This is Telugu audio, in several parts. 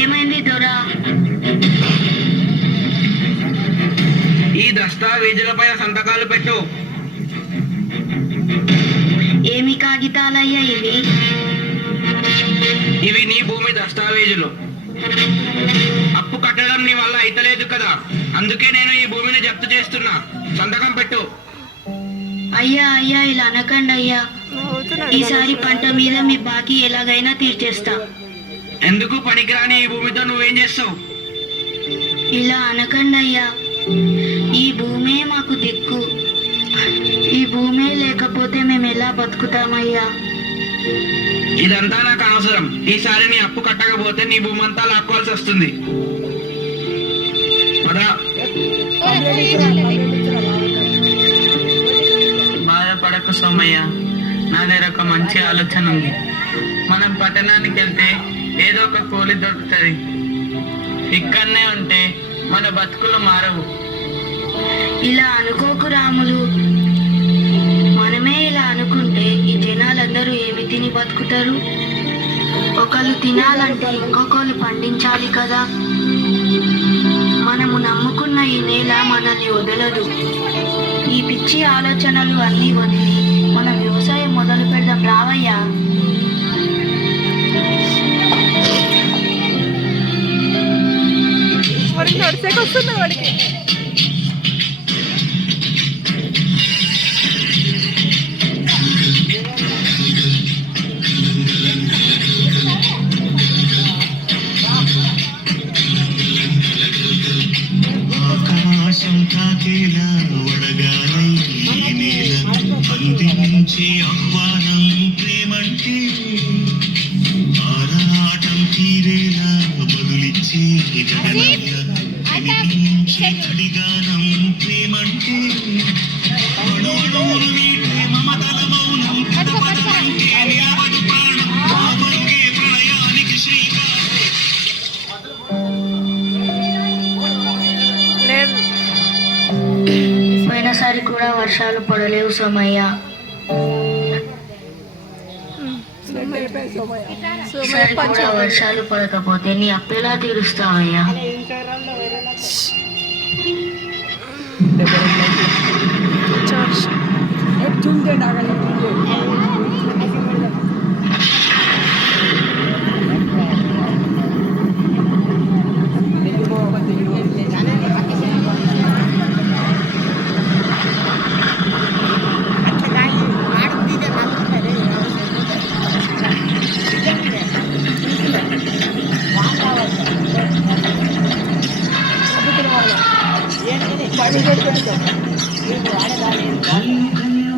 ఏమైంది దొరా? ఈ దస్తావేజులపై సంతకాలు పెట్టు. ఏమి కాగితాలయ్యా ఇవి? ఇవి నీ భూమి దస్తావేజులు. అప్పు కట్టడం నీ వల్ల అయితలేదు కదా, అందుకే నేను ఈ భూమిని జప్తు చేస్తున్నా. సంతకం పెట్టు. అయ్యా అయ్యా, ఇలా అనకండి అయ్యా. ఈసారి పంట మీద మీ బాకీ ఎలాగైనా తీర్చేస్తా. ఎందుకు పనికిరాని ఈ భూమితో నువ్వేం చేస్తావు? ఇలా అనకండి అయ్యా. ఈ భూమే మాకు దిక్కు. ఈ భూమే లేకపోతే మేము ఎలా బతుకుతామయ్యా? ఇదంతా నాకు అవసరం. ఈసారి నీ అప్పు కట్టకపోతే నీ భూమి అంతా లాక్కోవాల్సి వస్తుంది. బాధపడకు సోమయ్య, నా దగ్గర ఒక మంచి ఆలోచన ఉంది. మనం పట్టణానికి వెళ్తే ఏదో ఒక కూలి దొరుకుతుంది. ఇక్కడనే ఉంటే మన బతుకులు మారవు. ఇలా అనుకోకు రాములు. మనమే ఇలా అనుకుంటే ఈ జనాలందరూ ఏమి తిని బతుకుతారు? ఒకళ్ళు తినాలంటే ఇంకొకళ్ళు పండించాలి కదా. మనము నమ్ముకున్న ఈ నేల మనల్ని వదలదు. ఈ పిచ్చి ఆలోచనలు అన్నీ వదిలి మనం వ్యవసాయం మొదలు పెడదాం రావయ్యా. ఆకాశం తాకేలా వడగాలై ఈ నేల అందించే ఆహ్వానం ప్రేమంటే, ఆరాటం తీరేలా బదులిచ్చే జగనయ్య వినిపించే అడిగానం ప్రేమంటే, అణువణువులు మీటే మమతల మౌనం పదపదమంటే నిలవదు ప్రాణం ఆపంకే ప్రళయానికి శ్రీకారం. పోయినసారి కూడా వర్షాలు పడలేవు సోమయ్య. ఈసారి కూడా వర్షాలు పడకపోతే నీ అప్పెలా తీరుస్తావయ్యా?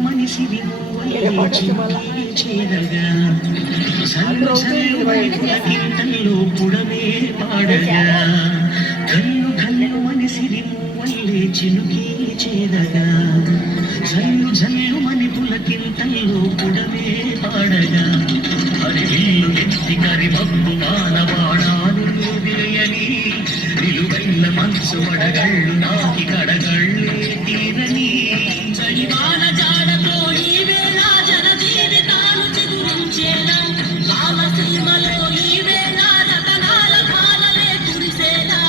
మనిషివి చేరగా సల్లు సల్లు పులకింతల్లో పుడమే పాడగా, కల్లు కల్లు మనిషివి వల్లే చిలుకి చేదగా, జల్లు జల్లు మని పులకింతల్లో పుడమే పాడగా, హరి విల్లు ఎత్తి కరి మబ్బు మానవాడాలు విరయని, నిలువైన మనసు వడగళ్ళు నాకి కడగళ్ళే తీరని, చలివాన జాడతో ఈ వేళ జన జీవితాలు చిగురించేలా, కాలసీమలో ఈ వేళ రతనాల కాలమే కురిసేలా.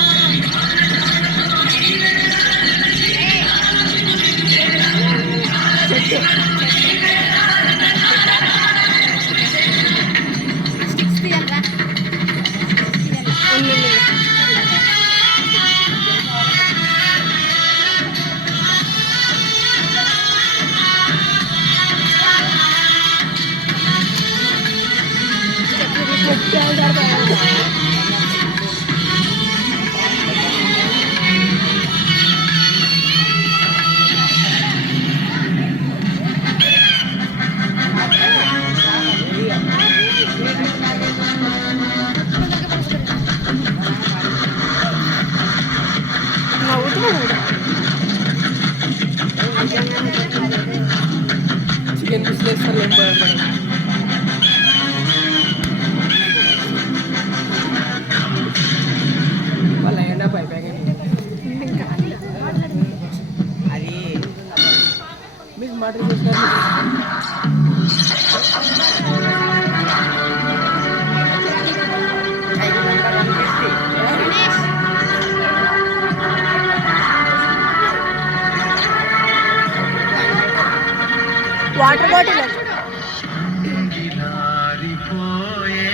జారిపోయే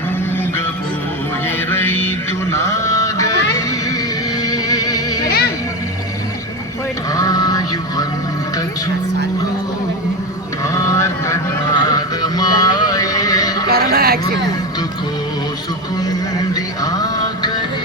మూగబోయే రైతు నాగరి ఆయువంత చూడు ఆర్తనాదమాయే గొంతు కోసుకుంది ఆకలి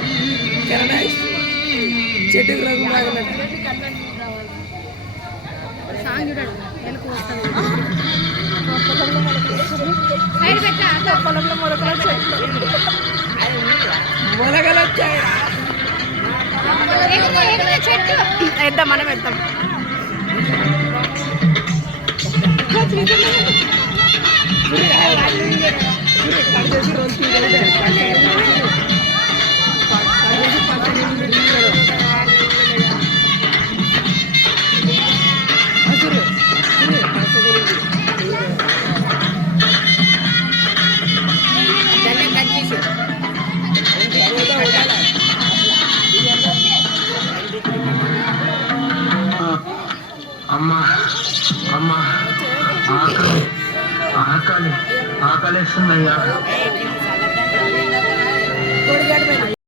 వేద్దాం మనం వేద్దాం. అమ్మా అమ్మా ఆకలి ఆకలి ఆకలిస్తుందయ్యా.